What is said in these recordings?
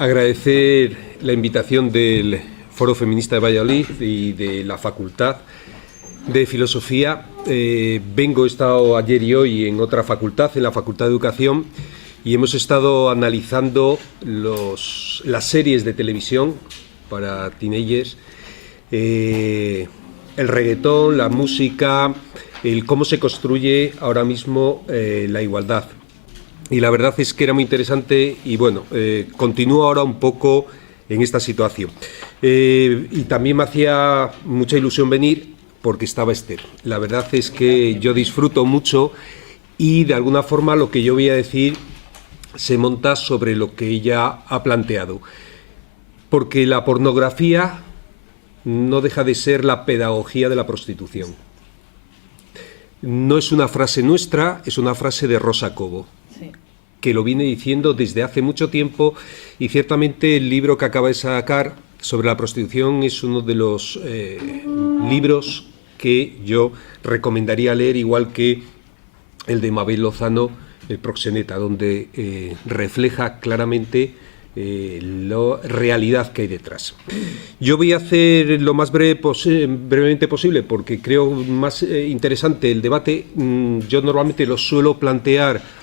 Agradecer la invitación del Foro Feminista de Valladolid y de la Facultad de Filosofía. He estado ayer y hoy en otra facultad, en la Facultad de Educación, y hemos estado analizando las series de televisión para teenagers, el reggaetón, la música, cómo se construye ahora mismo la igualdad. Y la verdad es que era muy interesante y bueno, continúo ahora un poco en esta situación. Y también me hacía mucha ilusión venir porque estaba Esther. La verdad es que yo disfruto mucho y de alguna forma lo que yo voy a decir se monta sobre lo que ella ha planteado. Porque la pornografía no deja de ser la pedagogía de la prostitución. No es una frase nuestra, es una frase de Rosa Cobo, que lo viene diciendo desde hace mucho tiempo, y ciertamente el libro que acaba de sacar sobre la prostitución es uno de los libros que yo recomendaría leer, igual que el de Mabel Lozano, El proxeneta, donde refleja claramente la realidad que hay detrás. Yo voy a hacer lo más brevemente posible porque creo más interesante el debate. Yo normalmente lo suelo plantear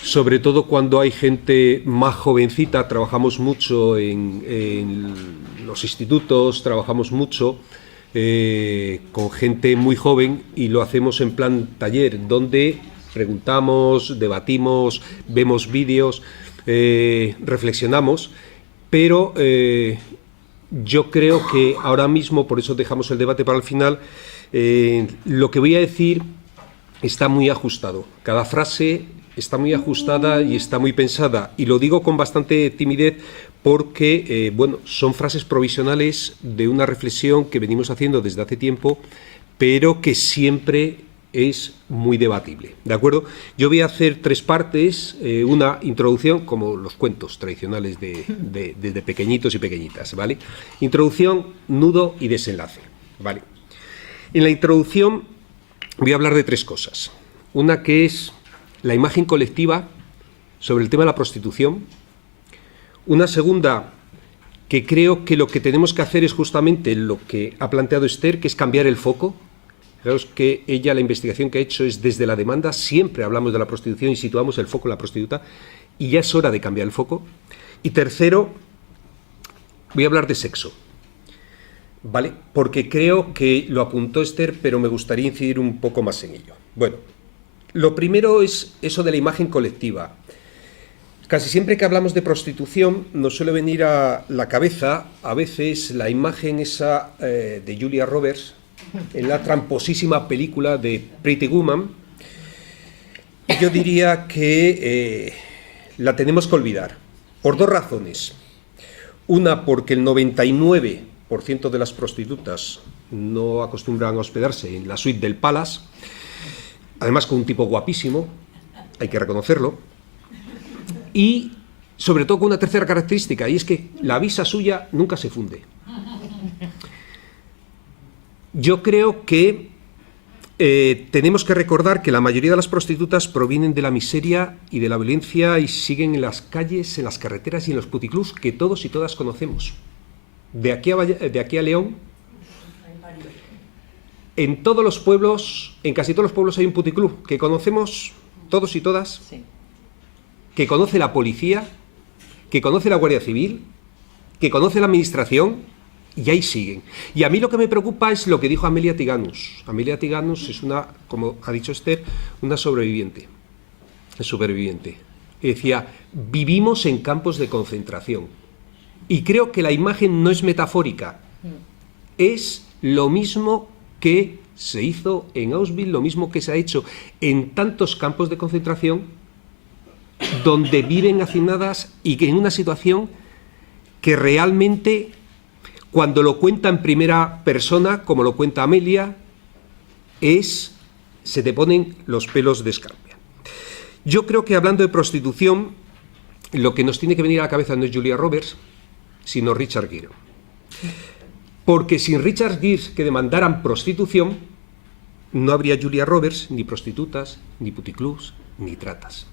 sobre todo cuando hay gente más jovencita. Trabajamos mucho en los institutos, trabajamos mucho con gente muy joven y lo hacemos en plan taller, donde preguntamos, debatimos, vemos vídeos, reflexionamos, pero yo creo que ahora mismo, por eso dejamos el debate para el final, lo que voy a decir está muy ajustado. Cada frase está muy ajustada y está muy pensada, y lo digo con bastante timidez porque bueno, son frases provisionales de una reflexión que venimos haciendo desde hace tiempo, pero que siempre es muy debatible, ¿de acuerdo? Yo voy a hacer tres partes, una introducción, como los cuentos tradicionales desde pequeñitos y pequeñitas, ¿vale? Introducción, nudo y desenlace, ¿vale? En la introducción voy a hablar de tres cosas. Una que es la imagen colectiva sobre el tema de la prostitución. Una segunda, que creo que lo que tenemos que hacer es justamente lo que ha planteado Esther, que es cambiar el foco. Fijaos que ella, la investigación que ha hecho es desde la demanda. Siempre hablamos de la prostitución y situamos el foco en la prostituta, y ya es hora de cambiar el foco. Y tercero, voy a hablar de sexo, ¿vale? Porque creo que lo apuntó Esther, pero me gustaría incidir un poco más en ello. Bueno, lo primero es eso de la imagen colectiva. Casi siempre que hablamos de prostitución nos suele venir a la cabeza a veces la imagen esa de Julia Roberts en la tramposísima película de Pretty Woman. Yo diría que la tenemos que olvidar por dos razones. Una, porque el 99% de las prostitutas no acostumbran a hospedarse en la suite del Palace, además con un tipo guapísimo, hay que reconocerlo, y sobre todo con una tercera característica, y es que la visa suya nunca se funde. Yo creo que tenemos que recordar que la mayoría de las prostitutas provienen de la miseria y de la violencia y siguen en las calles, en las carreteras y en los puticlubs que todos y todas conocemos. De aquí a León, en todos los pueblos, en casi todos los pueblos hay un puticlub que conocemos todos y todas, sí, que conoce la policía, que conoce la Guardia Civil, que conoce la administración, y ahí siguen. Y a mí lo que me preocupa es lo que dijo Amelia Tiganus. Amelia Tiganus es una, como ha dicho Esther, una superviviente. Y decía, vivimos en campos de concentración. Y creo que la imagen no es metafórica, es lo mismo que se hizo en Auschwitz, lo mismo que se ha hecho en tantos campos de concentración donde viven hacinadas y que en una situación que realmente, cuando lo cuenta en primera persona, como lo cuenta Amelia, se te ponen los pelos de escarpia. Yo creo que hablando de prostitución, lo que nos tiene que venir a la cabeza no es Julia Roberts, sino Richard Gere. Porque sin Richard Gere que demandaran prostitución, no habría Julia Roberts, ni prostitutas, ni puticlubs, ni tratas.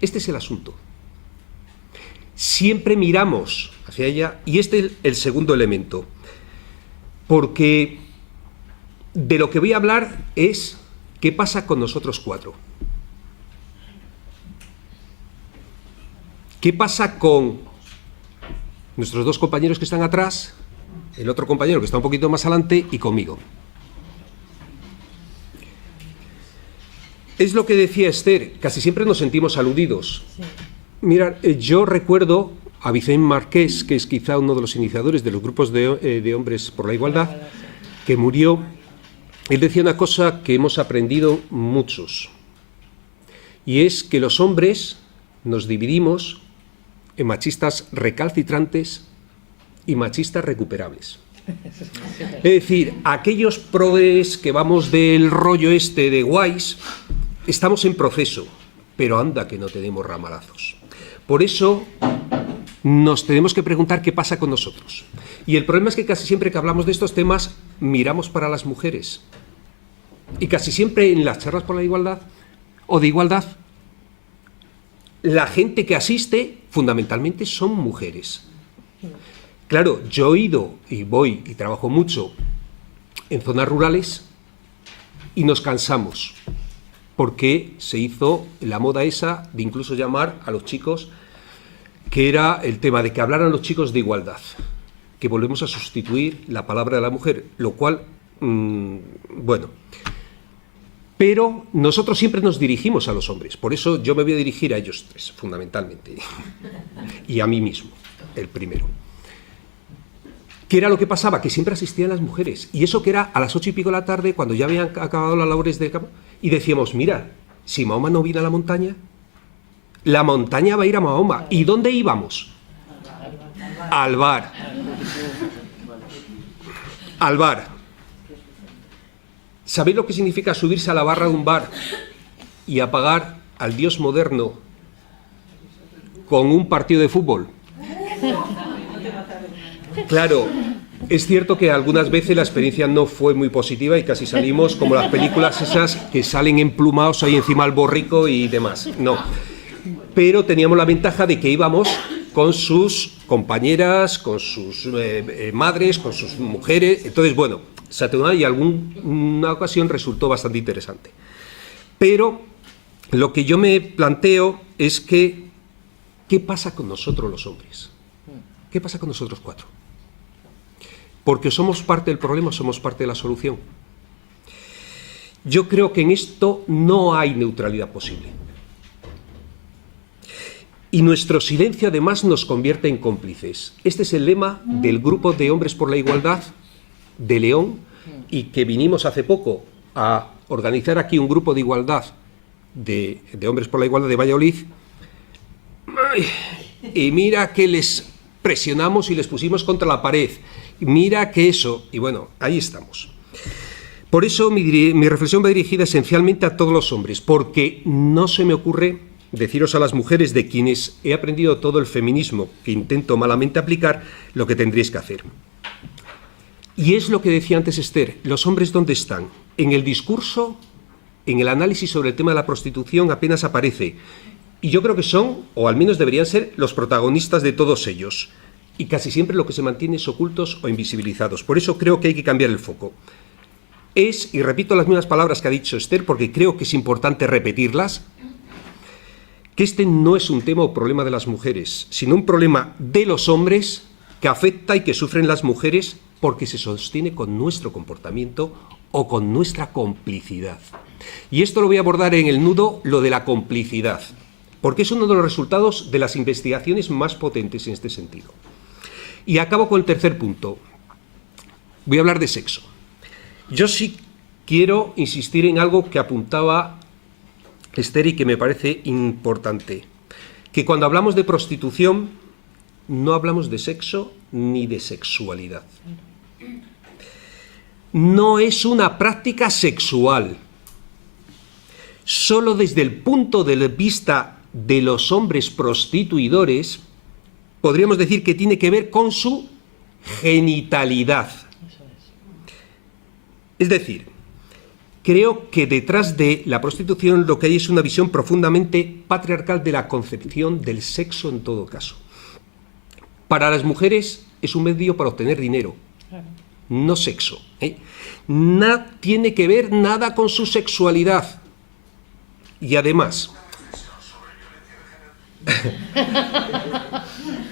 Este es el asunto. siempre miramos hacia ella, y este es el segundo elemento, porque de lo que voy a hablar es qué pasa con nosotros cuatro. ¿Qué pasa con nuestros dos compañeros que están atrás, el otro compañero que está un poquito más adelante y conmigo? Es lo que decía Esther, casi siempre nos sentimos aludidos. Sí. Mira, yo recuerdo a Vicente Marqués, que es quizá uno de los iniciadores de los grupos de hombres por la igualdad, que murió. Él decía una cosa que hemos aprendido muchos, y es que los hombres nos dividimos en machistas recalcitrantes y machistas recuperables. Es decir, aquellos progres que vamos del rollo este de guays, estamos en proceso, pero anda que no tenemos ramalazos. Por eso nos tenemos que preguntar qué pasa con nosotros. Y el problema es que casi siempre que hablamos de estos temas miramos para las mujeres. Y casi siempre en las charlas por la igualdad o de igualdad, la gente que asiste fundamentalmente son mujeres. Claro, yo he ido y voy y trabajo mucho en zonas rurales y nos cansamos porque se hizo la moda esa de incluso llamar a los chicos, que era el tema de que hablaran los chicos de igualdad, que volvemos a sustituir la palabra de la mujer, lo cual, bueno. Pero nosotros siempre nos dirigimos a los hombres, por eso yo me voy a dirigir a ellos tres, fundamentalmente, y a mí mismo, el primero. ¿Qué era lo que pasaba? Que siempre asistían las mujeres, y eso que era a las 8:00 de la tarde, cuando ya habían acabado las labores de campo, y decíamos, mira, si Mahoma no viene a la montaña va a ir a Mahoma. ¿Y dónde íbamos? Al bar. Al bar. ¿Sabéis lo que significa subirse a la barra de un bar y apagar al dios moderno con un partido de fútbol? Claro, es cierto que algunas veces la experiencia no fue muy positiva y casi salimos como las películas esas que salen emplumados ahí encima del borrico y demás. No. Pero teníamos la ventaja de que íbamos con sus compañeras, con sus madres, con sus mujeres. Entonces, bueno, y alguna ocasión resultó bastante interesante. Pero lo que yo me planteo es que, ¿qué pasa con nosotros los hombres? ¿Qué pasa con nosotros cuatro? Porque somos parte del problema, somos parte de la solución. Yo creo que en esto no hay neutralidad posible. Y nuestro silencio además nos convierte en cómplices. Este es el lema del Grupo de Hombres por la Igualdad de León, y que vinimos hace poco a organizar aquí un grupo de igualdad de Hombres por la Igualdad de Valladolid. Y mira que les presionamos y les pusimos contra la pared. Mira que eso, y bueno, ahí estamos. Por eso mi reflexión va dirigida esencialmente a todos los hombres, porque no se me ocurre deciros a las mujeres, de quienes he aprendido todo el feminismo que intento malamente aplicar, lo que tendréis que hacer. Y es lo que decía antes Esther, los hombres ¿dónde están? En el discurso, en el análisis sobre el tema de la prostitución apenas aparece. Y yo creo que son, o al menos deberían ser, los protagonistas de todos ellos. Y casi siempre lo que se mantiene es ocultos o invisibilizados. Por eso creo que hay que cambiar el foco. Es, y repito las mismas palabras que ha dicho Esther, porque creo que es importante repetirlas, que este no es un tema o problema de las mujeres, sino un problema de los hombres que afecta y que sufren las mujeres porque se sostiene con nuestro comportamiento o con nuestra complicidad. Y esto lo voy a abordar en el nudo, lo de la complicidad, porque es uno de los resultados de las investigaciones más potentes en este sentido. Y acabo con el tercer punto. Voy a hablar de sexo. Yo sí quiero insistir en algo que apuntaba Esther y que me parece importante, que cuando hablamos de prostitución no hablamos de sexo ni de sexualidad. No es una práctica sexual. Solo desde el punto de vista de los hombres prostituidores podríamos decir que tiene que ver con su genitalidad. Es decir, creo que detrás de la prostitución lo que hay es una visión profundamente patriarcal de la concepción del sexo en todo caso. Para las mujeres es un medio para obtener dinero, no sexo. Nada tiene que ver nada con su sexualidad. Y además,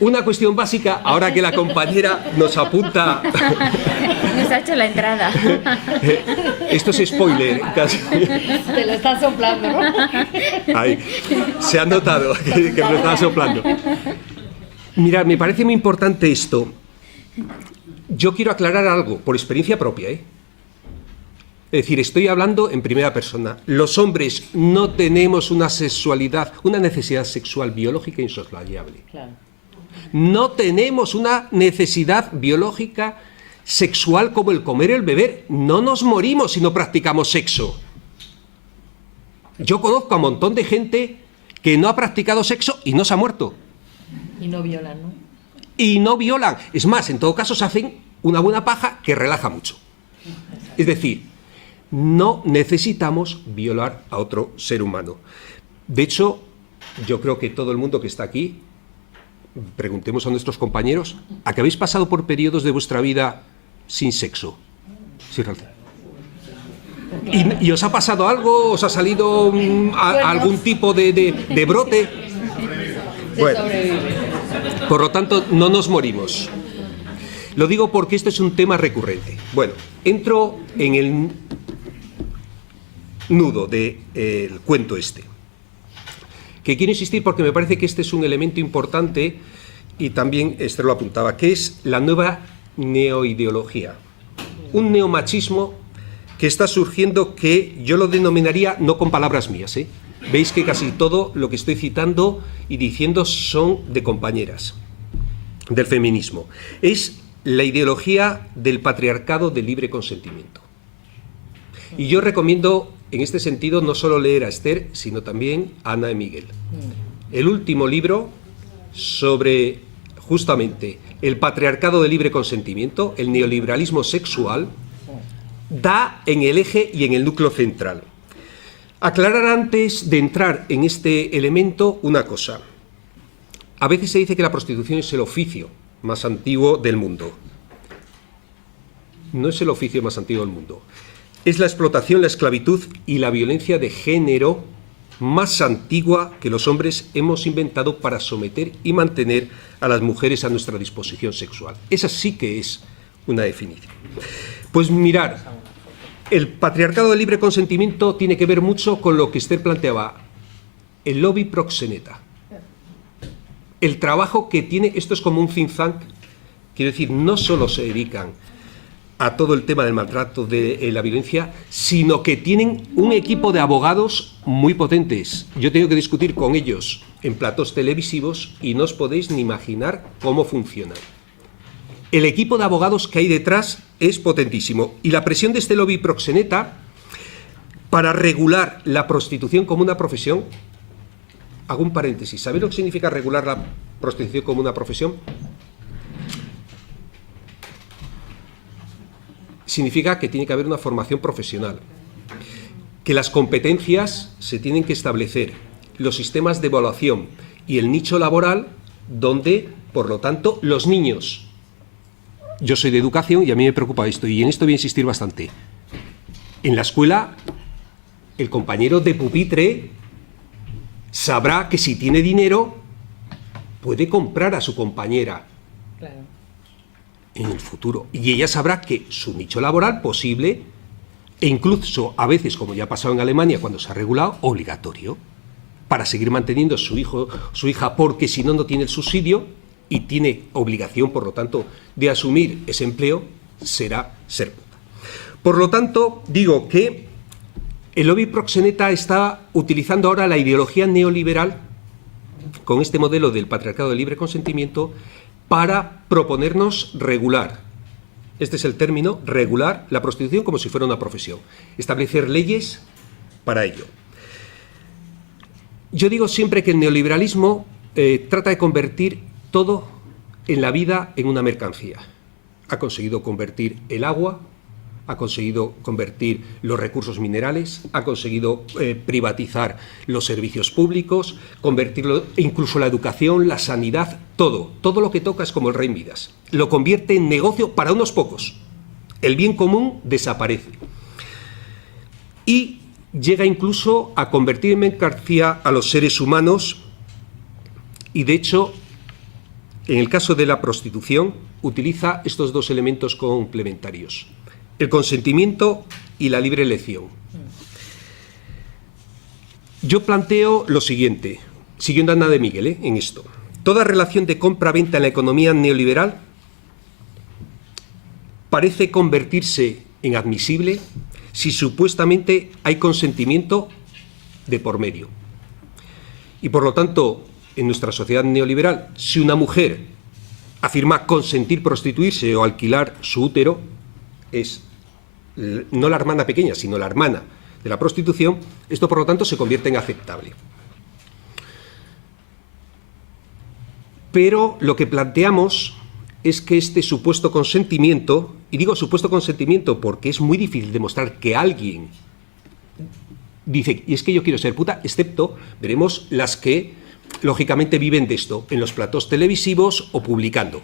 una cuestión básica, ahora que la compañera nos apunta... Nos ha hecho la entrada. Esto es spoiler, casi. Te lo estás soplando, ¿no? Ahí, se ha notado que me lo estaba soplando. Mirad, me parece muy importante esto. Yo quiero aclarar algo, por experiencia propia, Es decir, estoy hablando en primera persona. Los hombres no tenemos una sexualidad, una necesidad sexual biológica insoslayable. Claro. No tenemos una necesidad biológica sexual como el comer y el beber. No nos morimos si no practicamos sexo. Yo conozco a un montón de gente que no ha practicado sexo y no se ha muerto. Y no violan, ¿no? Y no violan. Es más, en todo caso se hacen una buena paja que relaja mucho. Es decir, no necesitamos violar a otro ser humano. De hecho, yo creo que todo el mundo que está aquí, preguntemos a nuestros compañeros, ¿a que habéis pasado por periodos de vuestra vida sin sexo? Sí, realmente. ¿Y os ha pasado algo? ¿Os ha salido algún tipo de brote? Bueno, por lo tanto, no nos morimos. Lo digo porque esto es un tema recurrente. Bueno, entro en el nudo del cuento este, que quiero insistir porque me parece que este es un elemento importante y también Esther lo apuntaba, que es la nueva neoideología, un neomachismo que está surgiendo, que yo lo denominaría, no con palabras mías, veis que casi todo lo que estoy citando y diciendo son de compañeras del feminismo, es la ideología del patriarcado de libre consentimiento. Y yo recomiendo en este sentido no solo leer a Esther, sino también a Ana y Miguel. El último libro sobre justamente el patriarcado de libre consentimiento, el neoliberalismo sexual, da en el eje y en el núcleo central. Aclarar antes de entrar en este elemento una cosa. A veces se dice que la prostitución es el oficio más antiguo del mundo. No es el oficio más antiguo del mundo. Es la explotación, la esclavitud y la violencia de género más antigua que los hombres hemos inventado para someter y mantener a las mujeres a nuestra disposición sexual. Esa sí que es una definición. Pues mirar, el patriarcado de libre consentimiento tiene que ver mucho con lo que Esther planteaba, el lobby proxeneta. El trabajo que tiene, esto es como un think tank, quiero decir, no solo se dedican a todo el tema del maltrato, de la violencia, sino que tienen un equipo de abogados muy potentes. Yo tengo que discutir con ellos en platos televisivos y no os podéis ni imaginar cómo funcionan. El equipo de abogados que hay detrás es potentísimo. Y la presión de este lobby proxeneta para regular la prostitución como una profesión. Hago un paréntesis. ¿Sabéis lo que significa regular la prostitución como una profesión? Significa que tiene que haber una formación profesional, que las competencias se tienen que establecer, los sistemas de evaluación y el nicho laboral donde, por lo tanto, los niños... Yo soy de educación y a mí me preocupa esto, y en esto voy a insistir bastante. En la escuela, el compañero de pupitre sabrá que si tiene dinero puede comprar a su compañera. Claro. En el futuro. Y ella sabrá que su nicho laboral posible, e incluso a veces, como ya ha pasado en Alemania cuando se ha regulado, obligatorio, para seguir manteniendo a su hijo, su hija, porque si no, no tiene el subsidio y tiene obligación, por lo tanto, de asumir ese empleo, será ser puta. Por lo tanto, digo que el lobby proxeneta está utilizando ahora la ideología neoliberal con este modelo del patriarcado de libre consentimiento para proponernos regular, este es el término, regular la prostitución como si fuera una profesión, establecer leyes para ello. Yo digo siempre que el neoliberalismo trata de convertir todo en la vida en una mercancía. Ha conseguido convertir el agua ha conseguido convertir los recursos minerales, ha conseguido privatizar los servicios públicos, convertirlo, incluso la educación, la sanidad, todo lo que toca es como el rey Midas. Lo convierte en negocio para unos pocos. El bien común desaparece. Y llega incluso a convertir en mercancía a los seres humanos y, de hecho, en el caso de la prostitución, utiliza estos dos elementos complementarios: el consentimiento y la libre elección. Yo planteo lo siguiente, siguiendo a Ana de Miguel, en esto. Toda relación de compra-venta en la economía neoliberal parece convertirse en admisible si supuestamente hay consentimiento de por medio. Y por lo tanto, en nuestra sociedad neoliberal, si una mujer afirma consentir prostituirse o alquilar su útero, es no la hermana pequeña, sino la hermana de la prostitución. Esto, por lo tanto, se convierte en aceptable. Pero lo que planteamos es que este supuesto consentimiento, y digo supuesto consentimiento porque es muy difícil demostrar que alguien dice, y es que yo quiero ser puta, excepto, veremos las que lógicamente viven de esto, en los platós televisivos o publicando.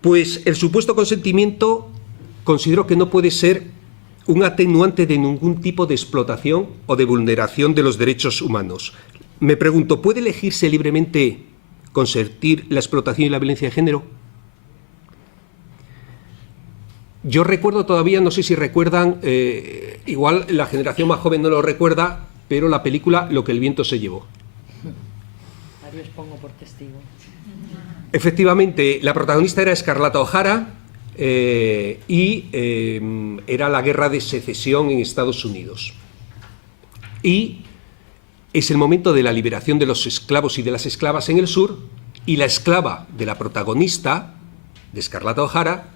Pues el supuesto consentimiento considero que no puede ser un atenuante de ningún tipo de explotación o de vulneración de los derechos humanos. Me pregunto, ¿puede elegirse libremente consentir la explotación y la violencia de género? Yo recuerdo todavía, no sé si recuerdan, igual la generación más joven no lo recuerda, pero la película Lo que el viento se llevó. Ahí os pongo por testigo. Efectivamente, la protagonista era Scarlett O'Hara y era la guerra de secesión en Estados Unidos. Y es el momento de la liberación de los esclavos y de las esclavas en el sur, y la esclava de la protagonista, de Scarlett O'Hara,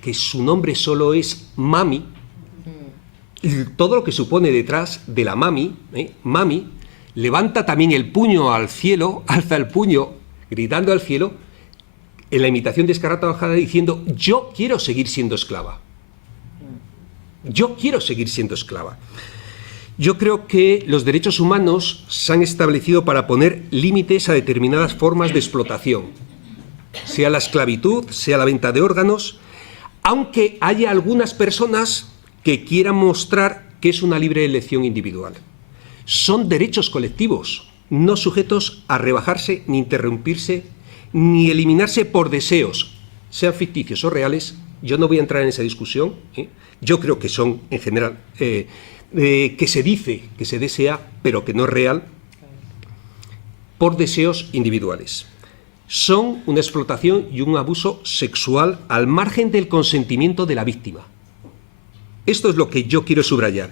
que su nombre solo es Mami, y todo lo que supone detrás de la Mami, Mami, levanta también el puño al cielo, alza el puño gritando al cielo, en la imitación de Scarlett O'Hara, diciendo: yo quiero seguir siendo esclava. Yo quiero seguir siendo esclava. Yo creo que los derechos humanos se han establecido para poner límites a determinadas formas de explotación, sea la esclavitud, sea la venta de órganos, aunque haya algunas personas que quieran mostrar que es una libre elección individual. Son derechos colectivos, no sujetos a rebajarse, ni interrumpirse, ni eliminarse por deseos, sean ficticios o reales. Yo no voy a entrar en esa discusión. Yo creo que son, en general, que se dice, que se desea, pero que no es real, por deseos individuales. Son una explotación y un abuso sexual al margen del consentimiento de la víctima. Esto es lo que yo quiero subrayar.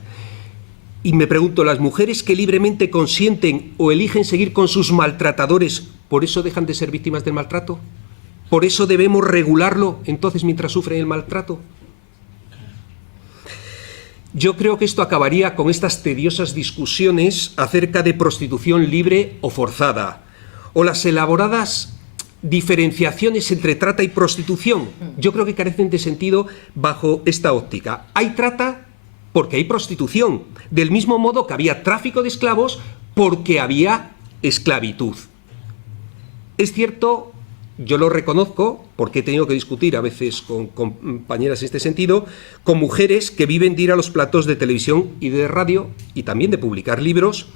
Y me pregunto, ¿las mujeres que libremente consienten o eligen seguir con sus maltratadores, por eso dejan de ser víctimas del maltrato? ¿Por eso debemos regularlo entonces mientras sufren el maltrato? Yo creo que esto acabaría con estas tediosas discusiones acerca de prostitución libre o forzada, o las elaboradas diferenciaciones entre trata y prostitución. Yo creo que carecen de sentido bajo esta óptica. Hay trata porque hay prostitución, del mismo modo que había tráfico de esclavos porque había esclavitud. Es cierto, yo lo reconozco, porque he tenido que discutir a veces con compañeras en este sentido, con mujeres que viven de ir a los platós de televisión y de radio, y también de publicar libros,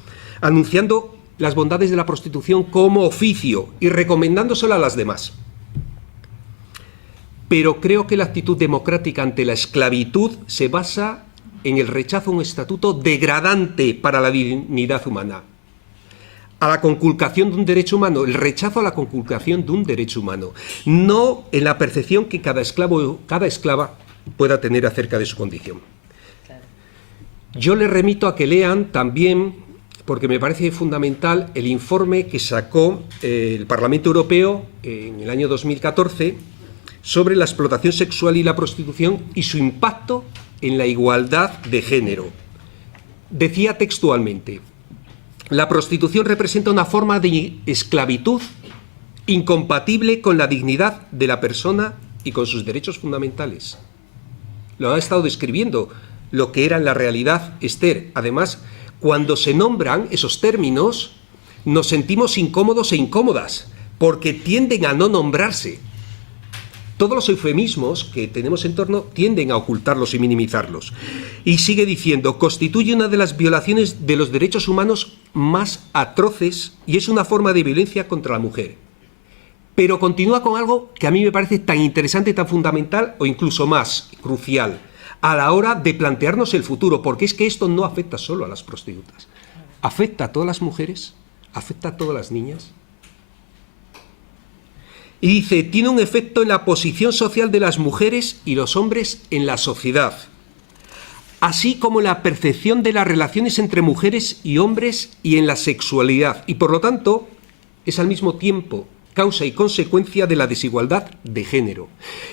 anunciando las bondades de la prostitución como oficio y recomendándoselo a las demás. Pero creo que la actitud democrática ante la esclavitud se basa en el rechazo a un estatuto degradante para la dignidad humana, a la conculcación de un derecho humano, el rechazo a la conculcación de un derecho humano, no en la percepción que cada esclavo o cada esclava pueda tener acerca de su condición. Yo les remito a que lean también, porque me parece fundamental, el informe que sacó el Parlamento Europeo en el año 2014 sobre la explotación sexual y la prostitución y su impacto en la igualdad de género. Decía textualmente: la prostitución representa una forma de esclavitud incompatible con la dignidad de la persona y con sus derechos fundamentales. lo ha estado describiendo, lo que era en la realidad Esther. Además, cuando se nombran esos términos, nos sentimos incómodos e incómodas, porque tienden a no nombrarse. Todos los eufemismos que tenemos en torno tienden a ocultarlos y minimizarlos. Y sigue diciendo, constituye una de las violaciones de los derechos humanos más atroces y es una forma de violencia contra la mujer. Pero continúa con algo que a mí me parece tan interesante, tan fundamental o incluso más crucial a la hora de plantearnos el futuro, porque es que esto no afecta solo a las prostitutas, afecta a todas las mujeres, afecta a todas las niñas. Y dice, tiene un efecto en la posición social de las mujeres y los hombres en la sociedad, así como en la percepción de las relaciones entre mujeres y hombres y en la sexualidad. Y por lo tanto, es al mismo tiempo causa y consecuencia de la desigualdad de género.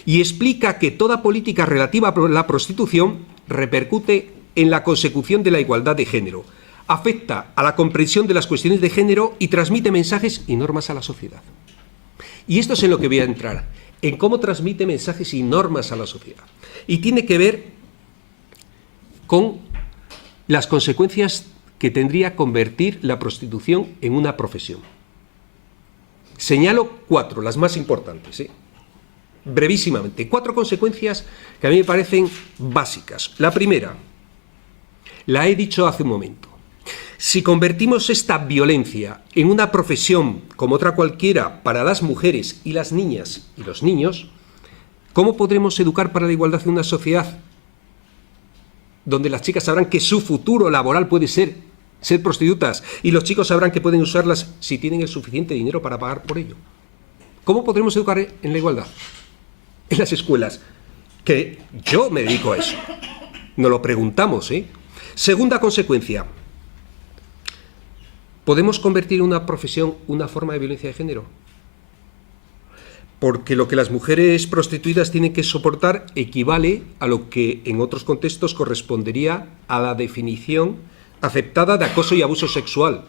Y explica que toda política relativa a la prostitución repercute en la consecución de la igualdad de género, afecta a la comprensión de las cuestiones de género y transmite mensajes y normas a la sociedad. Y esto es en lo que voy a entrar, en cómo transmite mensajes y normas a la sociedad. Y tiene que ver con las consecuencias que tendría convertir la prostitución en una profesión. Señalo 4, las más importantes, brevísimamente. 4 consecuencias que a mí me parecen básicas. La primera, la he dicho hace un momento. Si convertimos esta violencia en una profesión como otra cualquiera para las mujeres y las niñas y los niños, ¿cómo podremos educar para la igualdad en una sociedad donde las chicas sabrán que su futuro laboral puede ser prostitutas y los chicos sabrán que pueden usarlas si tienen el suficiente dinero para pagar por ello? ¿Cómo podremos educar en la igualdad? En las escuelas, que yo me dedico a eso. Nos lo preguntamos, Segunda consecuencia. ¿Podemos convertir en una profesión una forma de violencia de género? Porque lo que las mujeres prostituidas tienen que soportar equivale a lo que en otros contextos correspondería a la definición aceptada de acoso y abuso sexual.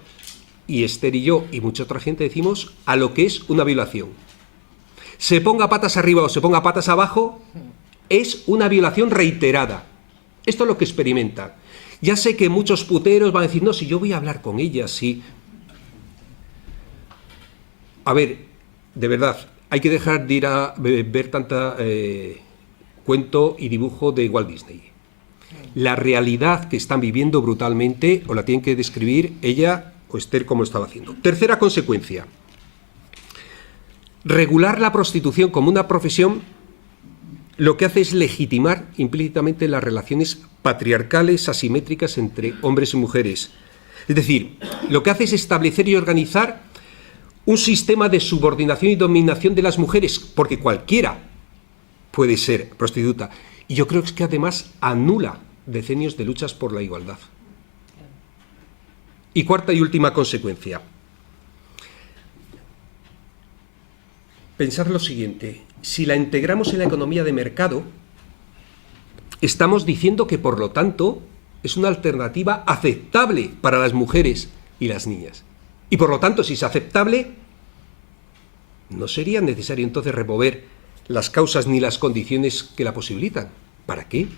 Y Esther y yo y mucha otra gente decimos a lo que es una violación. Se ponga patas arriba o se ponga patas abajo, es una violación reiterada. Esto es lo que experimentan. Ya sé que muchos puteros van a decir, no, si yo voy a hablar con ella, sí. A ver, de verdad, hay que dejar de ir a ver tanta cuento y dibujo de Walt Disney. La realidad que están viviendo brutalmente, o la tienen que describir ella o Esther como lo estaba haciendo. Tercera consecuencia. Regular la prostitución como una profesión lo que hace es legitimar implícitamente las relaciones patriarcales asimétricas entre hombres y mujeres. Es decir, lo que hace es establecer y organizar un sistema de subordinación y dominación de las mujeres, porque cualquiera puede ser prostituta. Y yo creo que además anula decenios de luchas por la igualdad. Y cuarta y última consecuencia. Pensad lo siguiente. Si la integramos en la economía de mercado, estamos diciendo que, por lo tanto, es una alternativa aceptable para las mujeres y las niñas. Y, por lo tanto, si es aceptable, no sería necesario entonces remover las causas ni las condiciones que la posibilitan. ¿Para qué?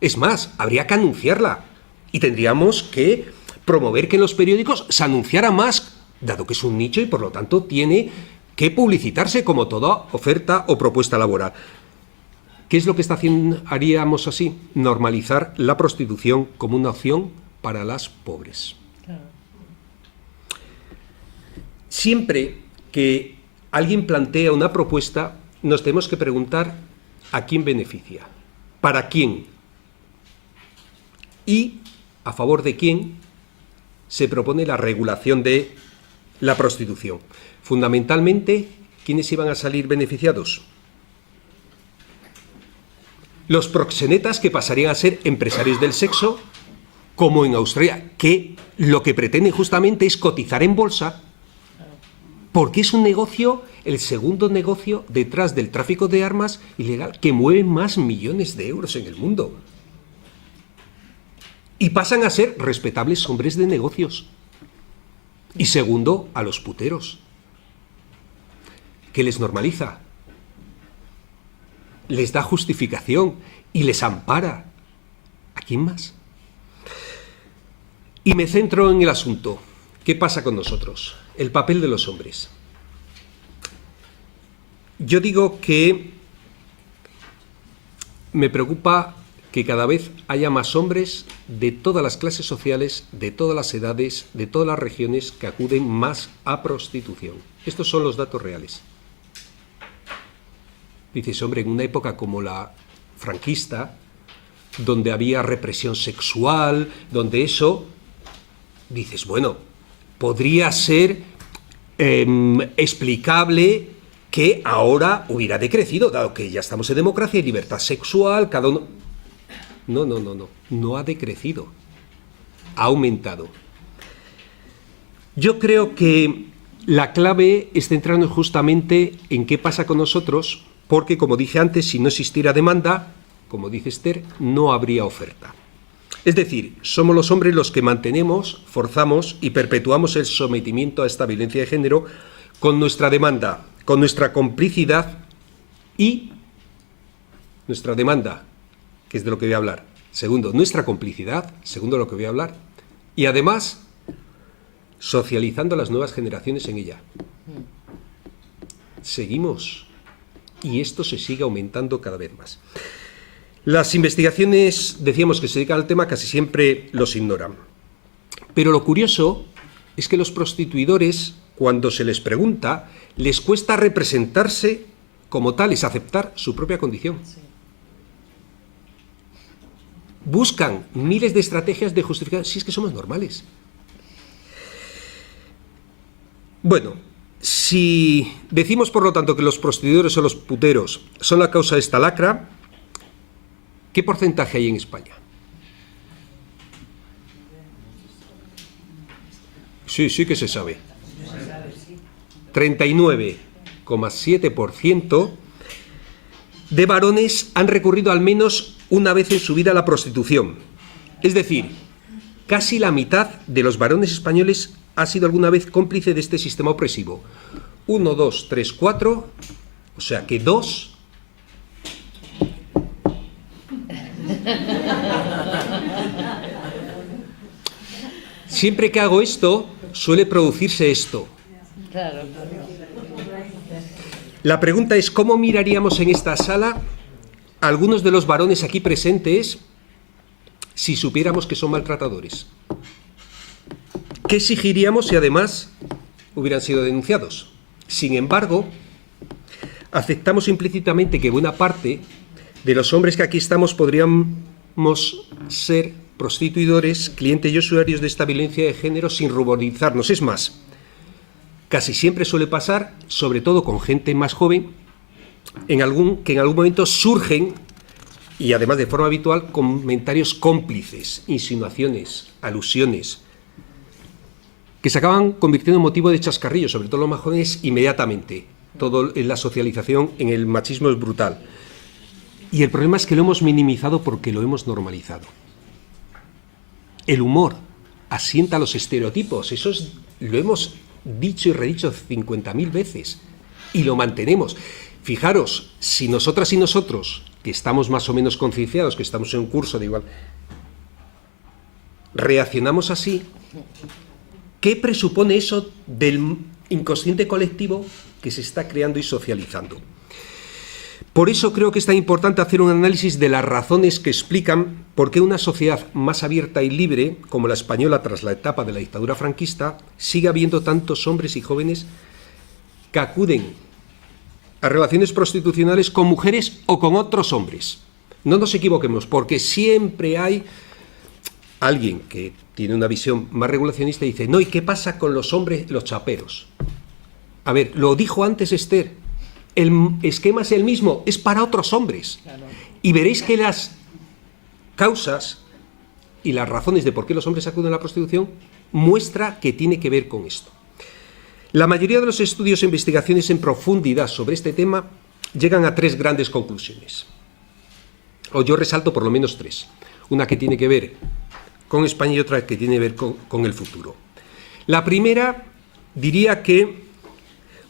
Es más, habría que anunciarla y tendríamos que promover que en los periódicos se anunciara más, dado que es un nicho y, por lo tanto, tiene que publicitarse como toda oferta o propuesta laboral. ¿Qué es lo que haríamos así? Normalizar la prostitución como una opción para las pobres. Claro. Siempre que alguien plantea una propuesta, nos tenemos que preguntar a quién beneficia, para quién y a favor de quién se propone la regulación de la prostitución. Fundamentalmente, ¿quiénes iban a salir beneficiados? Los proxenetas, que pasarían a ser empresarios del sexo, como en Australia, que lo que pretenden justamente es cotizar en bolsa, porque es un negocio, el segundo negocio detrás del tráfico de armas ilegal, que mueve más millones de euros en el mundo. Y pasan a ser respetables hombres de negocios. Y segundo, a los puteros. ¿Qué les normaliza? les da justificación y les ampara. ¿A quién más? Y me centro en el asunto. ¿Qué pasa con nosotros? El papel de los hombres. Yo digo que me preocupa que cada vez haya más hombres de todas las clases sociales, de todas las edades, de todas las regiones que acuden más a prostitución. Estos son los datos reales. Dices, hombre, en una época como la franquista, donde había represión sexual, donde eso, dices, bueno, podría ser explicable que ahora hubiera decrecido, dado que ya estamos en democracia y libertad sexual, cada uno... No ha decrecido, ha aumentado. Yo creo que la clave está entrando justamente en qué pasa con nosotros, porque, como dije antes, si no existiera demanda, como dice Esther, no habría oferta. Es decir, somos los hombres los que mantenemos, forzamos y perpetuamos el sometimiento a esta violencia de género con nuestra demanda, con nuestra complicidad y nuestra demanda, que es de lo que voy a hablar. Segundo, nuestra complicidad, segundo, lo que voy a hablar. Y además, socializando a las nuevas generaciones en ella. Seguimos. Y esto se sigue aumentando cada vez más. Las investigaciones, decíamos, que se dedican al tema, casi siempre los ignoran. Pero lo curioso es que los prostituidores, cuando se les pregunta, les cuesta representarse como tales, aceptar su propia condición. Buscan miles de estrategias de justificar, si es que somos normales. Bueno, si decimos, por lo tanto, que los prostituidores o los puteros son la causa de esta lacra, ¿qué porcentaje hay en España? Sí que se sabe. 39,7% de varones han recurrido al menos una vez en su vida a la prostitución. Es decir, casi la mitad de los varones españoles ha sido alguna vez cómplice de este sistema opresivo. 1, 2, 3, 4, o sea que 2. Siempre que hago esto, suele producirse esto. Claro. La pregunta es, ¿cómo miraríamos en esta sala a algunos de los varones aquí presentes si supiéramos que son maltratadores? ¿Qué exigiríamos si además hubieran sido denunciados? Sin embargo, aceptamos implícitamente que buena parte de los hombres que aquí estamos podríamos ser prostituidores, clientes y usuarios de esta violencia de género sin ruborizarnos. Es más, casi siempre suele pasar, sobre todo con gente más joven, que en algún momento surgen, y además de forma habitual, comentarios cómplices, insinuaciones, alusiones, que se acaban convirtiendo en motivo de chascarrillo, sobre todo los más jóvenes, inmediatamente. Todo en la socialización, en el machismo es brutal. Y el problema es que lo hemos minimizado porque lo hemos normalizado. El humor asienta los estereotipos, lo hemos dicho y redicho 50.000 veces, y lo mantenemos. Fijaros, si nosotras y nosotros, que estamos más o menos concienciados, que estamos en un curso de igual, reaccionamos así, ¿qué presupone eso del inconsciente colectivo que se está creando y socializando? Por eso creo que es tan importante hacer un análisis de las razones que explican por qué una sociedad más abierta y libre, como la española tras la etapa de la dictadura franquista, sigue habiendo tantos hombres y jóvenes que acuden a relaciones prostitucionales con mujeres o con otros hombres. No nos equivoquemos, porque siempre hay alguien que tiene una visión más regulacionista y dice, no, ¿y qué pasa con los hombres, los chaperos? A ver, lo dijo antes Esther, el esquema es el mismo, es para otros hombres. Claro. Y veréis que las causas y las razones de por qué los hombres acuden a la prostitución muestra que tiene que ver con esto. La mayoría de los estudios e investigaciones en profundidad sobre este tema llegan a 3 grandes conclusiones. O yo resalto por lo menos 3. Una que tiene que ver con España y otra que tiene que ver con el futuro. La primera, diría que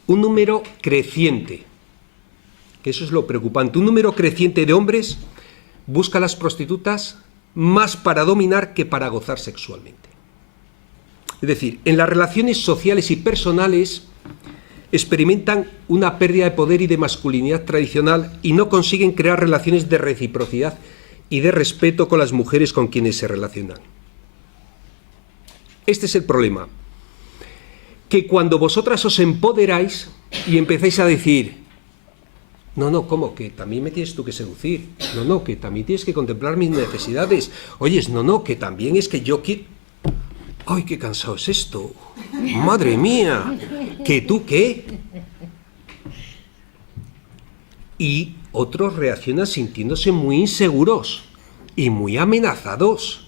un número creciente que eso es lo preocupante. Un número creciente de hombres busca a las prostitutas más para dominar que para gozar sexualmente. Es decir, en las relaciones sociales y personales experimentan una pérdida de poder y de masculinidad tradicional y no consiguen crear relaciones de reciprocidad y de respeto con las mujeres con quienes se relacionan. Este es el problema, que cuando vosotras os empoderáis y empezáis a decir: no, ¿cómo? Que también me tienes tú que seducir. No, que también tienes que contemplar mis necesidades. Oyes, no, que también es que yo quiero... ¡Ay, qué cansado es esto! ¡Madre mía! ¿Que tú qué? Y otros reaccionan sintiéndose muy inseguros y muy amenazados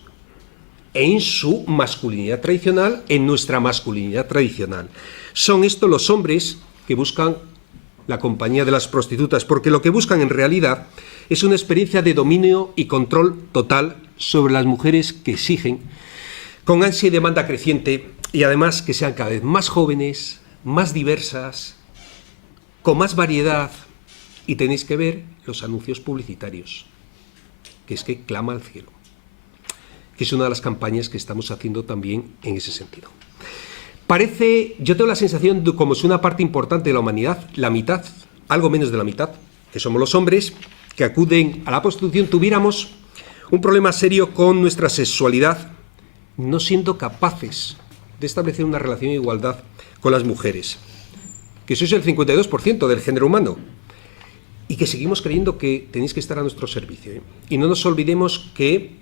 en su masculinidad tradicional, en nuestra masculinidad tradicional. Son estos los hombres que buscan la compañía de las prostitutas, porque lo que buscan en realidad es una experiencia de dominio y control total sobre las mujeres que exigen, con ansia y demanda creciente, y además que sean cada vez más jóvenes, más diversas, con más variedad. Y tenéis que ver los anuncios publicitarios, que es que clama al cielo, que es una de las campañas que estamos haciendo también en ese sentido. Parece, yo tengo la sensación de como si una parte importante de la humanidad, la mitad, algo menos de la mitad, que somos los hombres, que acuden a la prostitución, tuviéramos un problema serio con nuestra sexualidad, no siendo capaces de establecer una relación de igualdad con las mujeres, que sois el 52% del género humano, y que seguimos creyendo que tenéis que estar a nuestro servicio, ¿eh? Y no nos olvidemos que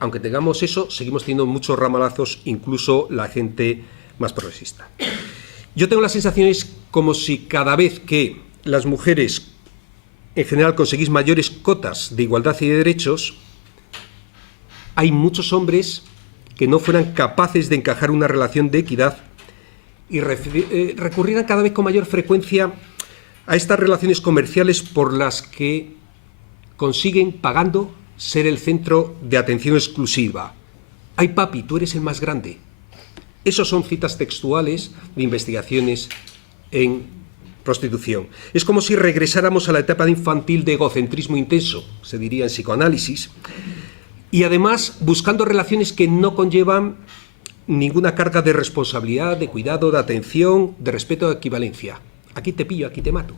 aunque tengamos eso, seguimos teniendo muchos ramalazos, incluso la gente más progresista. Yo tengo la sensación es como si cada vez que las mujeres en general conseguís mayores cotas de igualdad y de derechos, hay muchos hombres que no fueran capaces de encajar una relación de equidad y recurrieran cada vez con mayor frecuencia a estas relaciones comerciales por las que consiguen, pagando, ser el centro de atención exclusiva. ¡Ay, papi, tú eres el más grande! Esos son citas textuales de investigaciones en prostitución. Es como si regresáramos a la etapa infantil de egocentrismo intenso, se diría en psicoanálisis, y además buscando relaciones que no conllevan ninguna carga de responsabilidad, de cuidado, de atención, de respeto, de equivalencia. Aquí te pillo, aquí te mato.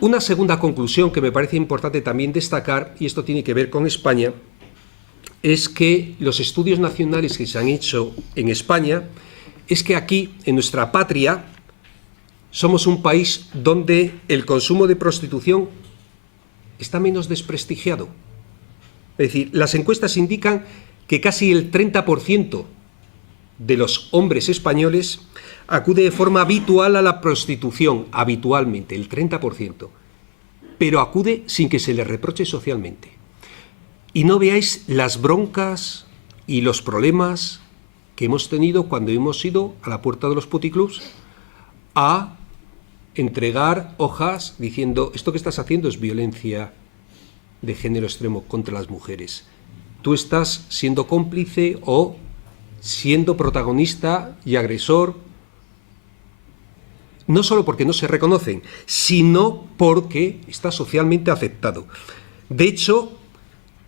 Una segunda conclusión que me parece importante también destacar, y esto tiene que ver con España, es que los estudios nacionales que se han hecho en España, es que aquí, en nuestra patria, somos un país donde el consumo de prostitución está menos desprestigiado. Es decir, las encuestas indican que casi el 30% de los hombres españoles acude de forma habitual a la prostitución, habitualmente, el 30%, pero acude sin que se le reproche socialmente. Y no veáis las broncas y los problemas que hemos tenido cuando hemos ido a la puerta de los puticlubs a entregar hojas diciendo: esto que estás haciendo es violencia de género extremo contra las mujeres. Tú estás siendo cómplice o siendo protagonista y agresor, no solo porque no se reconocen, sino porque está socialmente aceptado. De hecho,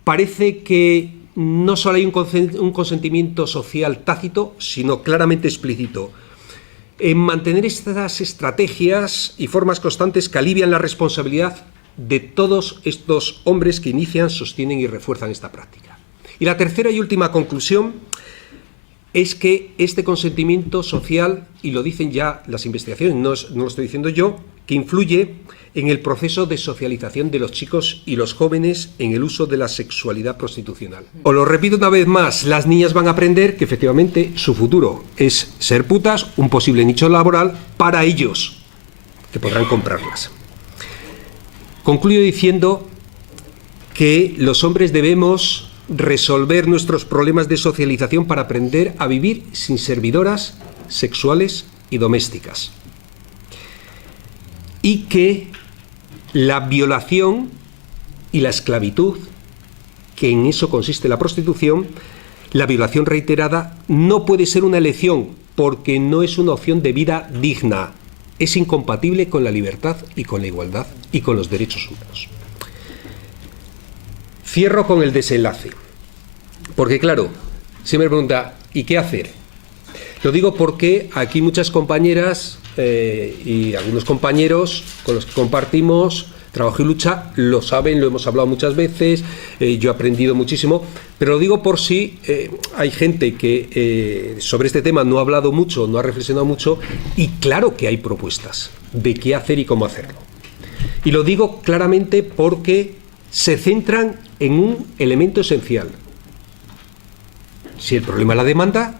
parece que no solo hay un consentimiento social tácito, sino claramente explícito, en mantener estas estrategias y formas constantes que alivian la responsabilidad de todos estos hombres que inician, sostienen y refuerzan esta práctica. Y la tercera y última conclusión es que este consentimiento social, y lo dicen ya las investigaciones, no lo estoy diciendo yo, que influye en el proceso de socialización de los chicos y los jóvenes en el uso de la sexualidad prostitucional. Os lo repito una vez más, las niñas van a aprender que efectivamente su futuro es ser putas, un posible nicho laboral para ellos, que podrán comprarlas. Concluyo diciendo que los hombres debemos resolver nuestros problemas de socialización para aprender a vivir sin servidoras sexuales y domésticas. Y que la violación y la esclavitud, que en eso consiste la prostitución, la violación reiterada, no puede ser una elección porque no es una opción de vida digna, es incompatible con la libertad y con la igualdad y con los derechos humanos. Cierro con el desenlace, porque claro, siempre me pregunta, ¿y qué hacer? Lo digo porque aquí muchas compañeras y algunos compañeros con los que compartimos trabajo y lucha lo saben, lo hemos hablado muchas veces, yo he aprendido muchísimo, pero lo digo por si hay gente que sobre este tema no ha hablado mucho, no ha reflexionado mucho, y claro que hay propuestas de qué hacer y cómo hacerlo. Y lo digo claramente porque se centran en un elemento esencial. Si el problema es la demanda,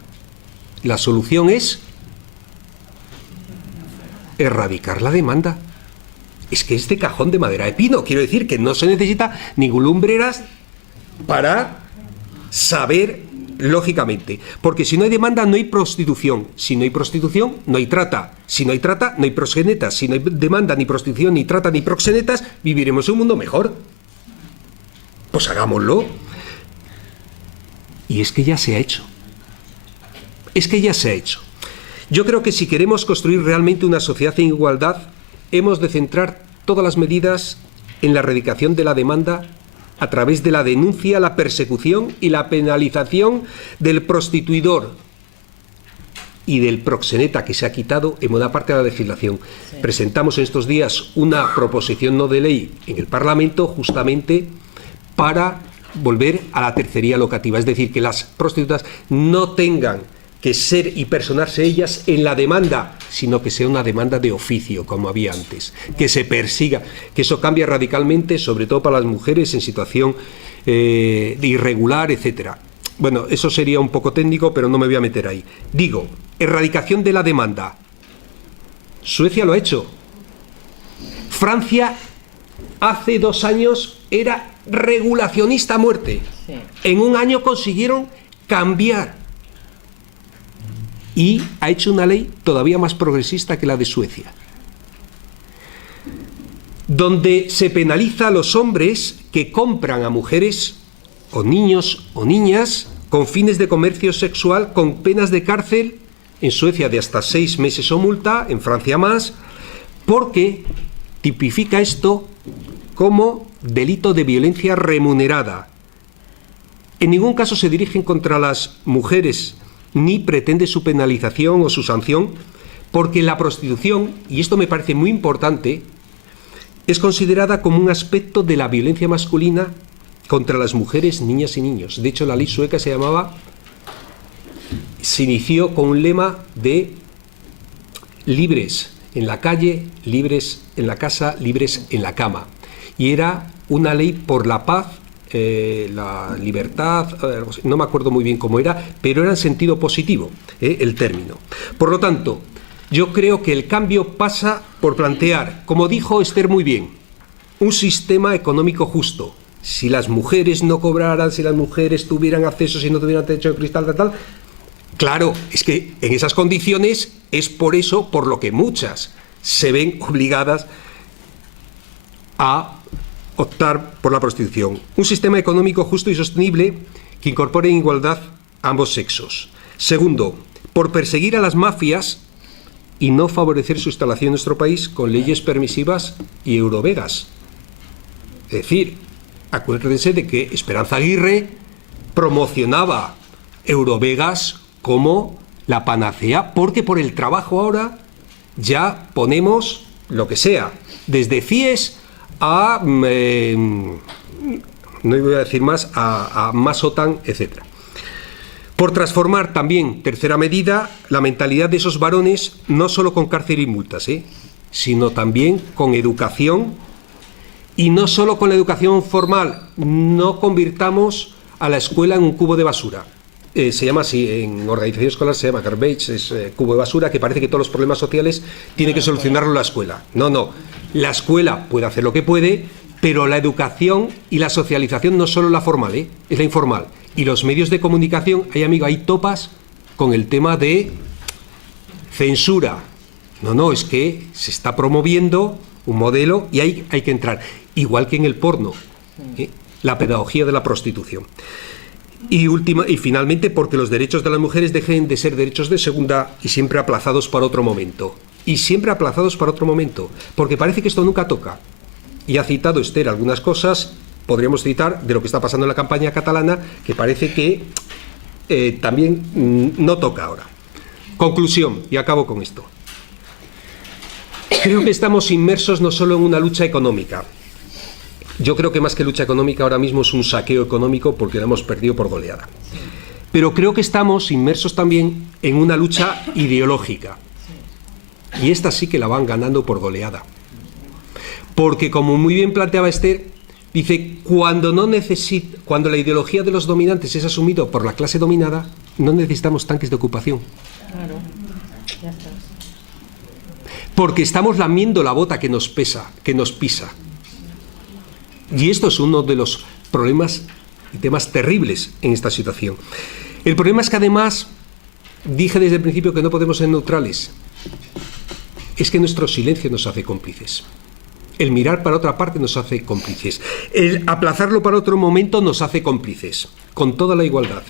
la solución es erradicar la demanda. Es que es de cajón de madera de pino. Quiero decir que no se necesita ningún lumbreras para saber lógicamente. Porque si no hay demanda, no hay prostitución. Si no hay prostitución, no hay trata. Si no hay trata, no hay proxenetas. Si no hay demanda, ni prostitución, ni trata, ni proxenetas, viviremos en un mundo mejor. Pues hagámoslo. Y es que ya se ha hecho. Es que ya se ha hecho. Yo creo que si queremos construir realmente una sociedad en igualdad, hemos de centrar todas las medidas en la erradicación de la demanda a través de la denuncia, la persecución y la penalización del prostituidor y del proxeneta que se ha quitado en buena parte de la legislación. Sí. Presentamos en estos días una proposición no de ley en el Parlamento justamente para volver a la tercería locativa, es decir, que las prostitutas no tengan que ser y personarse ellas en la demanda, sino que sea una demanda de oficio, como había antes, que se persiga, que eso cambia radicalmente, sobre todo para las mujeres en situación de irregular, etcétera. Bueno, eso sería un poco técnico, pero no me voy a meter ahí. Digo, erradicación de la demanda. Suecia lo ha hecho. Francia hace 2 años era regulacionista a muerte. Sí. En un año consiguieron cambiar. Y ha hecho una ley todavía más progresista que la de Suecia, donde se penaliza a los hombres que compran a mujeres o niños o niñas con fines de comercio sexual con penas de cárcel, en Suecia de hasta 6 meses o multa, en Francia más, porque tipifica esto como delito de violencia remunerada. En ningún caso se dirigen contra las mujeres ni pretende su penalización o su sanción, porque la prostitución, y esto me parece muy importante, es considerada como un aspecto de la violencia masculina contra las mujeres, niñas y niños. De hecho, la ley sueca se inició con un lema de libres en la calle, libres en la casa, libres en la cama. Y era una ley por la paz, la libertad, no me acuerdo muy bien cómo era, pero era en sentido positivo el término. Por lo tanto, yo creo que el cambio pasa por plantear, como dijo Esther muy bien, un sistema económico justo. Si las mujeres no cobraran, si las mujeres tuvieran acceso, si no tuvieran techo de cristal, tal, claro, es que en esas condiciones es por eso por lo que muchas se ven obligadas a optar por la prostitución. Un sistema económico justo y sostenible que incorpore en igualdad a ambos sexos. Segundo, por perseguir a las mafias y no favorecer su instalación en nuestro país con leyes permisivas y eurovegas. Es decir, acuérdense de que Esperanza Aguirre promocionaba eurovegas como la panacea, porque por el trabajo ahora ya ponemos lo que sea, desde CIES a, no voy a decir más, a más OTAN, etc. Por transformar también, tercera medida, la mentalidad de esos varones, no solo con cárcel y multas, sino también con educación, y no solo con la educación formal. No convirtamos a la escuela en un cubo de basura. Se llama así, en organización escolar se llama garbage, es cubo de basura, que parece que todos los problemas sociales tiene que solucionarlo la escuela. No, no. La escuela puede hacer lo que puede, pero la educación y la socialización no es solo la formal, es la informal. Y los medios de comunicación, hay topas con el tema de censura. No, es que se está promoviendo un modelo y hay que entrar. Igual que en el porno, la pedagogía de la prostitución. Y finalmente, porque los derechos de las mujeres dejen de ser derechos de segunda y siempre aplazados para otro momento. y siempre aplazados para otro momento, porque parece que esto nunca toca. Y ha citado Esther algunas cosas, podríamos citar de lo que está pasando en la campaña catalana, que parece que también no toca ahora. Conclusión, y acabo con esto. Creo que estamos inmersos no solo en una lucha económica. Yo creo que más que lucha económica ahora mismo es un saqueo económico porque lo hemos perdido por goleada. Pero creo que estamos inmersos también en una lucha ideológica. Y esta sí que la van ganando por goleada. Porque, como muy bien planteaba Esther, dice, cuando la ideología de los dominantes es asumido por la clase dominada, no necesitamos tanques de ocupación. Claro, ya está. Porque estamos lamiendo la bota que nos pesa, que nos pisa. Y esto es uno de los problemas y temas terribles en esta situación. El problema es que además, dije desde el principio que no podemos ser neutrales, es que nuestro silencio nos hace cómplices. El mirar para otra parte nos hace cómplices. El aplazarlo para otro momento nos hace cómplices. Con toda la igualdad,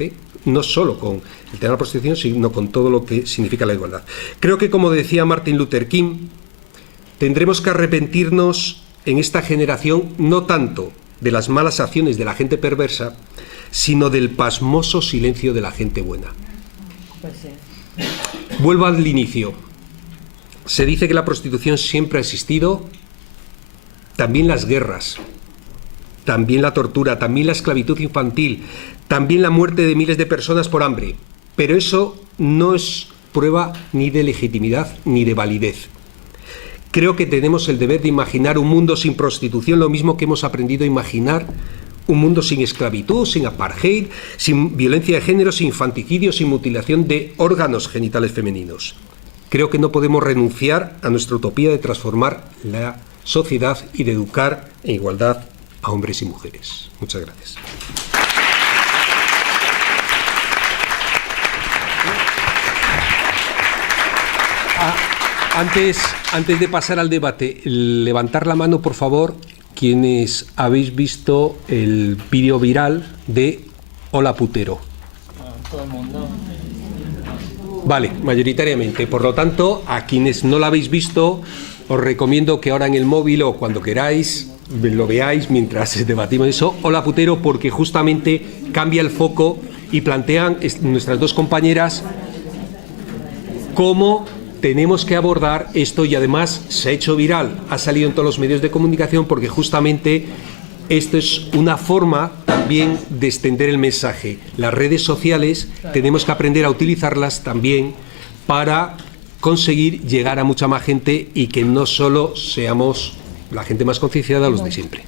no solo con el tema de la prostitución, sino con todo lo que significa la igualdad. Creo que, como decía Martin Luther King, tendremos que arrepentirnos en esta generación no tanto de las malas acciones de la gente perversa, sino del pasmoso silencio de la gente buena. Pues sí. Vuelvo al inicio. Se dice que la prostitución siempre ha existido, también las guerras, también la tortura, también la esclavitud infantil, también la muerte de miles de personas por hambre. Pero eso no es prueba ni de legitimidad ni de validez. Creo que tenemos el deber de imaginar un mundo sin prostitución, lo mismo que hemos aprendido a imaginar un mundo sin esclavitud, sin apartheid, sin violencia de género, sin infanticidio, sin mutilación de órganos genitales femeninos. Creo que no podemos renunciar a nuestra utopía de transformar la sociedad y de educar en igualdad a hombres y mujeres. Muchas gracias. Antes de pasar al debate, levantar la mano, por favor, quienes habéis visto el vídeo viral de Hola Putero. Todo el mundo. Vale, mayoritariamente. Por lo tanto, a quienes no lo habéis visto, os recomiendo que ahora en el móvil o cuando queráis lo veáis mientras debatimos eso. Hola Putero, porque justamente cambia el foco y plantean nuestras dos compañeras cómo tenemos que abordar esto, y además se ha hecho viral, ha salido en todos los medios de comunicación, porque justamente esto es una forma también de extender el mensaje. Las redes sociales tenemos que aprender a utilizarlas también para conseguir llegar a mucha más gente y que no solo seamos la gente más concienciada los de siempre.